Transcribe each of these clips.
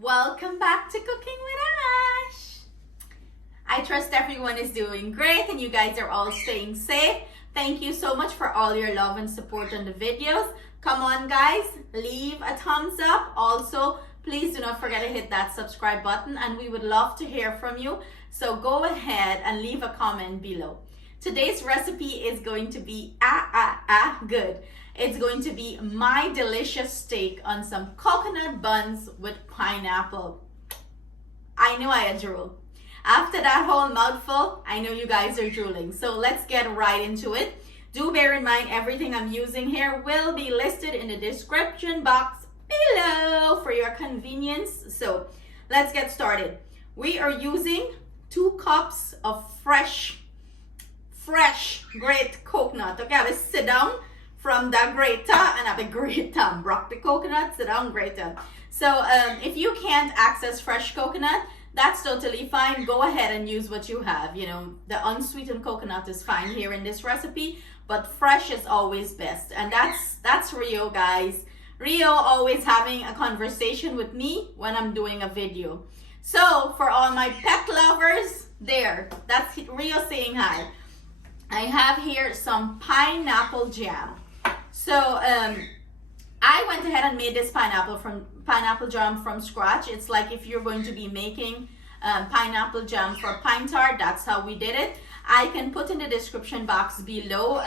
Welcome back to Cooking with Ash. I trust everyone is doing great and you guys are all staying safe. Thank you so much for all your love and support on the videos. Come on guys, leave a thumbs up. Also, please do not forget to hit that subscribe button and we would love to hear from you. So go ahead and leave a comment below. Today's recipe is going to be good. It's going to be my delicious steak on some coconut buns with pineapple. I know I drool. After that whole mouthful, I know you guys are drooling. So let's get right into it. Do bear in mind everything I'm using here will be listed in the description box below for your convenience. So let's get started. We are using 2 cups of fresh grated coconut. Okay, I will sit down from the grater and have a grater. Brock the coconut, sit down, grater. So if you can't access fresh coconut, that's totally fine. Go ahead and use what you have. You know, the unsweetened coconut is fine here in this recipe, but fresh is always best. And that's Rio, guys. Rio always having a conversation with me when I'm doing a video. So for all my pet lovers, that's Rio saying hi. I have here some pineapple jam. So I went ahead and made this pineapple jam from scratch. It's like if you're going to be making pineapple jam for pine tart, that's how we did it. I can put in the description box below,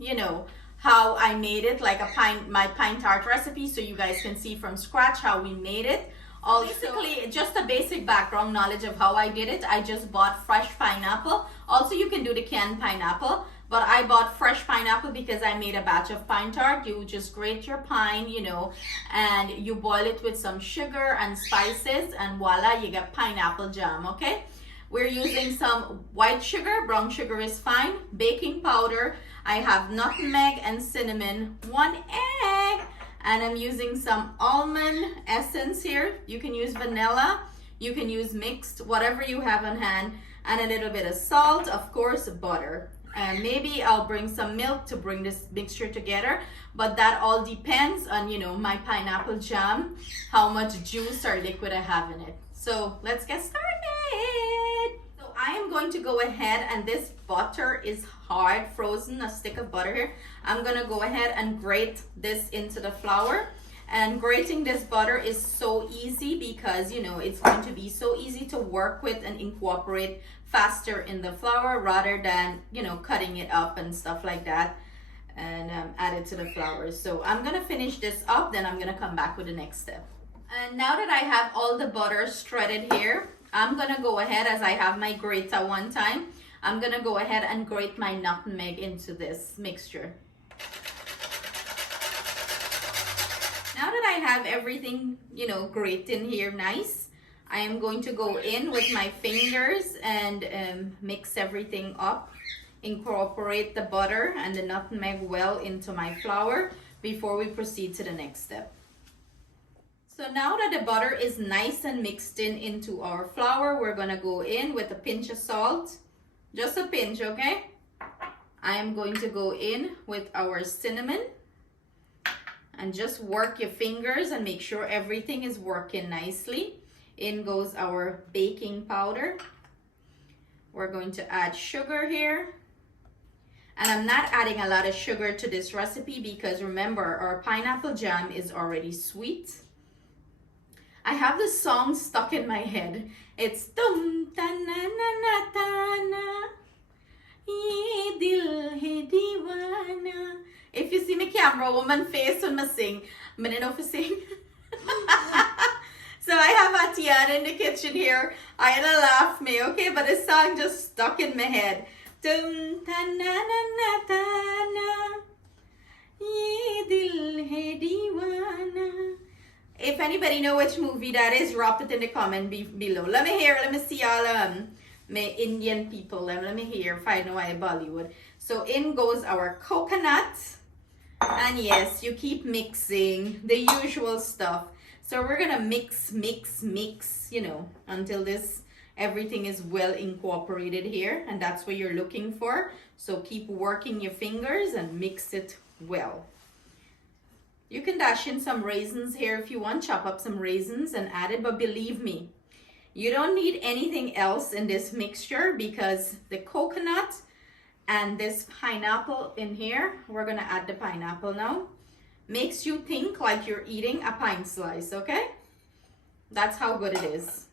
you know, how I made it, like my pine tart recipe, so you guys can see from scratch how we made it. Also, basically, just a basic background knowledge of how I did it. I just bought fresh pineapple. Also, you can do the canned pineapple, but I bought fresh pineapple because I made a batch of pine tart. You just grate your pine, you know, and you boil it with some sugar and spices, and voila, you get pineapple jam, okay? We're using some white sugar, brown sugar is fine, baking powder. I have nutmeg and cinnamon, 1 egg. And I'm using some almond essence here. You can use vanilla, you can use mixed, whatever you have on hand, and a little bit of salt, of course, butter. And maybe I'll bring some milk to bring this mixture together, but that all depends on, you know, my pineapple jam, how much juice or liquid I have in it. So let's get started. So I am going to go ahead, and this butter is hard frozen, a stick of butter here. I'm gonna go ahead and grate this into the flour, and grating this butter is so easy because, you know, it's going to be so easy to work with and incorporate faster in the flour rather than, you know, cutting it up and stuff like that and add it to the flour. So I'm gonna finish this up, then I'm gonna come back with the next step. And now that I have all the butter shredded here, I'm gonna go ahead, as I have my grater one time, I'm gonna go ahead and grate my nutmeg into this mixture. Now that I have everything, you know, grated in here nice, I am going to go in with my fingers and mix everything up, incorporate the butter and the nutmeg well into my flour before we proceed to the next step. So now that the butter is nice and mixed into our flour, we're gonna go in with a pinch of salt. Just a pinch, okay? I am going to go in with our cinnamon and just work your fingers and make sure everything is working nicely. In goes our baking powder. We're going to add sugar here. And I'm not adding a lot of sugar to this recipe because remember, our pineapple jam is already sweet. I have this song stuck in my head. It's dum ta na na na ta na ye dil hai deewana. If you see me camera woman face when I sing, I don't know if I sing. So I have Atiana in the kitchen here. I had a laugh me, okay, but the song just stuck in my head. Dum ta na na na ta na ye dil hai deewana. If anybody know which movie that is, drop it in the comment below. Let me see all my Indian people. Let me hear if I know I Bollywood. So in goes our coconut. And yes, you keep mixing the usual stuff. So we're gonna mix, you know, until everything is well incorporated here. And that's what you're looking for. So keep working your fingers and mix it well. You can dash in some raisins here if you want, chop up some raisins and add it, but believe me, you don't need anything else in this mixture because the coconut and this pineapple in here, we're gonna add the pineapple now, makes you think like you're eating a pine slice, okay? That's how good it is.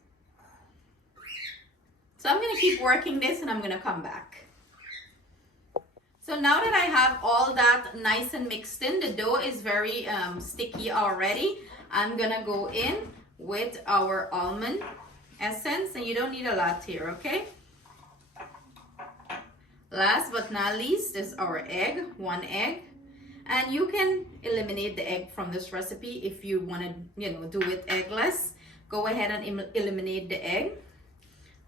So I'm gonna keep working this and I'm gonna come back. So now that I have all that nice and mixed in, the dough is very sticky already. I'm gonna go in with our almond essence, and you don't need a lot here, okay? Last but not least is our egg, 1 egg. And you can eliminate the egg from this recipe if you wanna, do it eggless. Go ahead and eliminate the egg.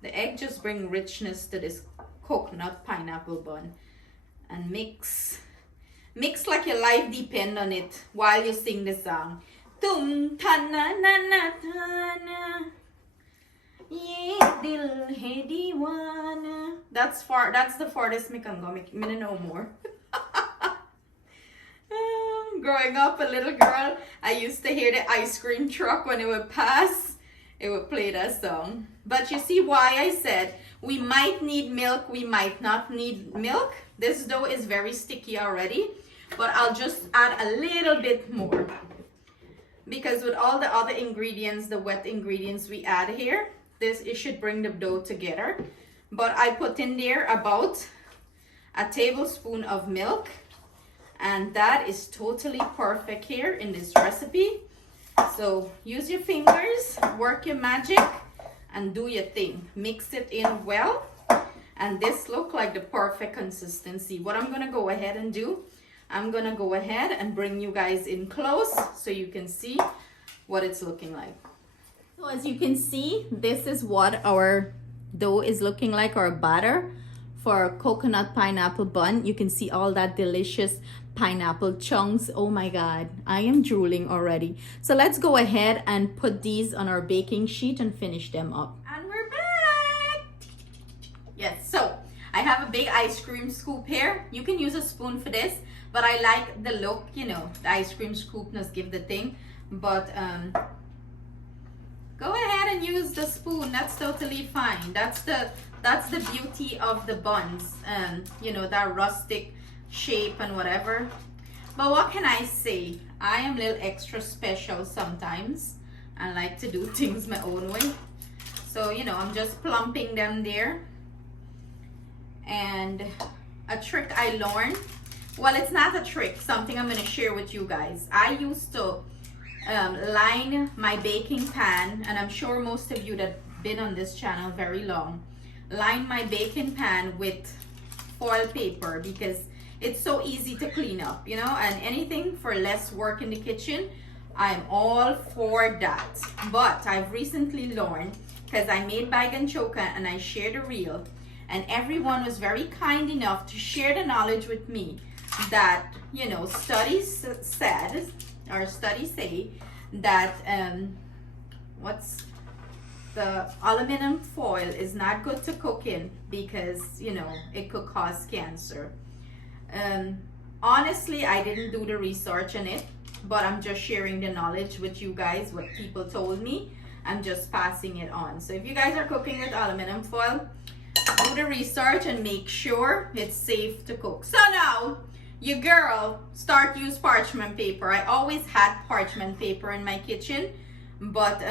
The egg just brings richness to this coconut pineapple bun. And mix like your life depend on it while you sing the song. Tum ta na na na ta na, ye dil hai deewana. That's the farthest me can go. Me no more. Growing up a little girl, I used to hear the ice cream truck when it would pass. It would play that song. But you see why I said we might need milk, we might not need milk. This dough is very sticky already, but I'll just add a little bit more. Because with all the other ingredients, the wet ingredients we add here, it should bring the dough together. But I put in there about a tablespoon of milk, and that is totally perfect here in this recipe. So use your fingers, work your magic, and do your thing. Mix it in well, and this look like the perfect consistency. What I'm gonna go ahead and do, I'm gonna go ahead and bring you guys in close so you can see what it's looking like. So as you can see, this is what our dough is looking like, our batter for our coconut pineapple bun. You can see all that delicious pineapple chunks. Oh my God, I am drooling already. So let's go ahead and put these on our baking sheet and finish them up. And we're back. Yes, so I have a big ice cream scoop here. You can use a spoon for this, but I like the look, the ice cream scoop does give the thing. But go ahead and use the spoon. That's totally fine. That's the beauty of the buns, that rustic shape and whatever. But what can I say? I am a little extra special sometimes. I like to do things my own way. So, I'm just plumping them there. And a trick I learned, well, it's not a trick, something I'm going to share with you guys. I used to line my baking pan, and I'm sure most of you that been on this channel very long, line my baking pan with foil paper because it's so easy to clean up, and anything for less work in the kitchen, I'm all for that. But I've recently learned, because I made bag and choka and I shared a reel, and everyone was very kind enough to share the knowledge with me that, studies say that the aluminum foil is not good to cook in because, it could cause cancer. Honestly, I didn't do the research on it, but I'm just sharing the knowledge with you guys, what people told me. I'm just passing it on. So if you guys are cooking with aluminum foil, do the research and make sure it's safe to cook. So now, your girl start use parchment paper. I always had parchment paper in my kitchen, but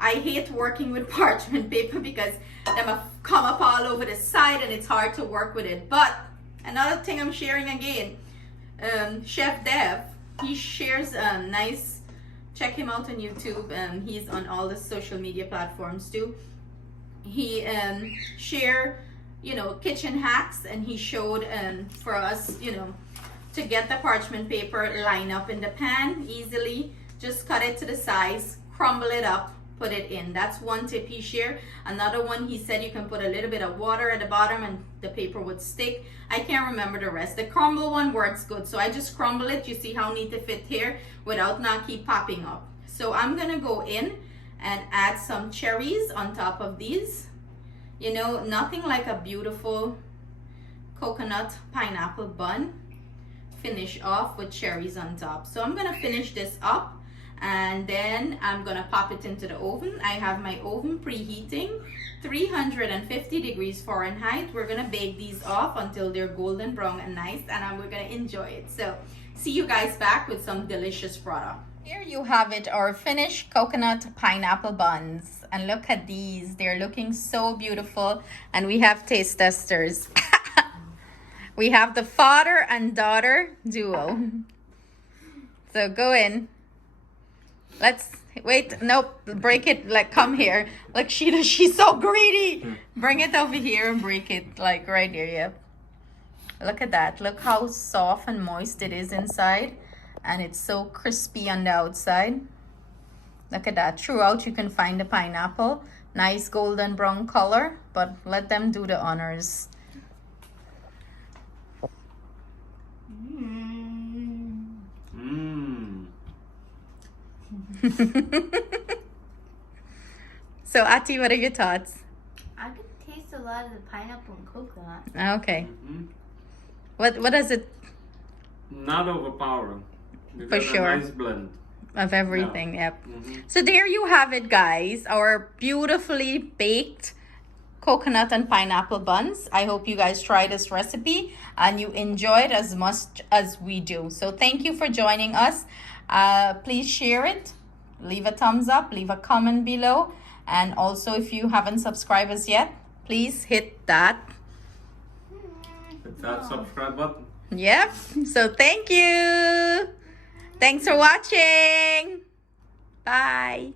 I hate working with parchment paper because them come up all over the side and it's hard to work with it. But another thing I'm sharing again, Chef Dev, he shares nice, check him out on YouTube. He's on all the social media platforms too. He share kitchen hacks, and he showed for us to get the parchment paper line up in the pan easily. Just cut it to the size, crumble it up, put it in. That's one tip he shared. Another one, he said you can put a little bit of water at the bottom and the paper would stick. I can't remember the rest. The crumble one works good, so I just crumble it. You see how neat it fit here without not keep popping up. So I'm gonna go in and add some cherries on top of these. Nothing like a beautiful coconut pineapple bun finish off with cherries on top. So I'm gonna finish this up and then I'm gonna pop it into the oven. I have my oven preheating 350 degrees Fahrenheit. We're gonna bake these off until they're golden brown and nice, and we're gonna enjoy it. So see you guys back with some delicious product. Here you have it, our finished coconut pineapple buns. And look at these, they're looking so beautiful. And we have taste testers. We have the father and daughter duo. So go in. Let's, wait, nope, break it, like come here. Like she's so greedy. Bring it over here and break it, like right here, yep. Look at that, look how soft and moist it is inside. And it's so crispy on the outside. Look at that. Throughout you can find the pineapple. Nice golden brown color, but let them do the honors. So Ati, what are your thoughts? I can taste a lot of the pineapple and coconut. Okay. What does it? Not overpowering. For sure. A nice blend Of everything, yep. So there you have it, guys. Our beautifully baked coconut and pineapple buns. I hope you guys try this recipe and you enjoy it as much as we do. So thank you for joining us. Please share it. Leave a thumbs up. Leave a comment below. And also, if you haven't subscribed us yet, please hit that. Hit that subscribe button. Yep. So thank you. Thanks for watching. Bye.